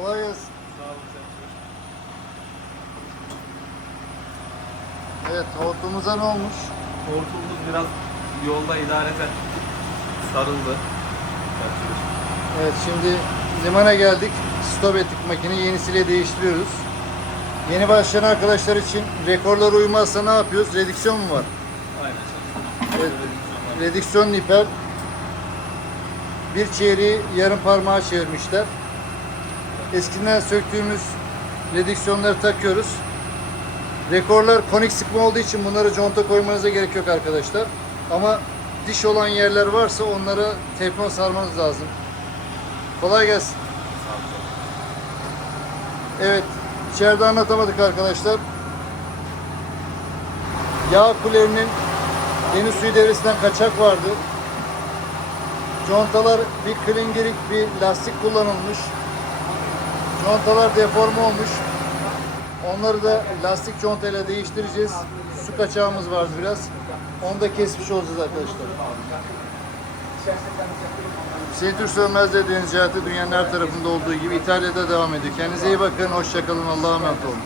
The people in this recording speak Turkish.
Kolay gelsin. Sağ olun Sayın. Evet, hortumumuza ne olmuş? Hortumumuz biraz yolda idareten sarıldı. Evet, şimdi limana geldik. Stop ettik makineyi, yenisiyle değiştiriyoruz. Yeni başlayan arkadaşlar için rekorlara uymazsa ne yapıyoruz? Redüksiyon mu var? Aynen. Evet, redüksiyon niper. Bir çeyreği yarım parmağa çevirmişler. Eskiden söktüğümüz redüksiyonları takıyoruz. Rekorlar konik sıkma olduğu için bunları conta koymanıza gerek yok arkadaşlar. Ama diş olan yerler varsa onlara teflon sarmanız lazım. Kolay gelsin. Evet, içeride anlatamadık arkadaşlar. Yağ kulerinin deniz suyu devresinden kaçak vardı. Contalar bir klingerik bir lastik kullanılmış. Contalar deforme olmuş. Onları da lastik contayla değiştireceğiz. Su kaçağımız vardı biraz. Onu da kesmiş olacağız arkadaşlar. Hüseyin Türk Sönmez'de deniz seyahati dünyanın her tarafında olduğu gibi İtalya'da devam ediyor. Kendinize iyi bakın. Hoşça kalın. Allah'a emanet olun.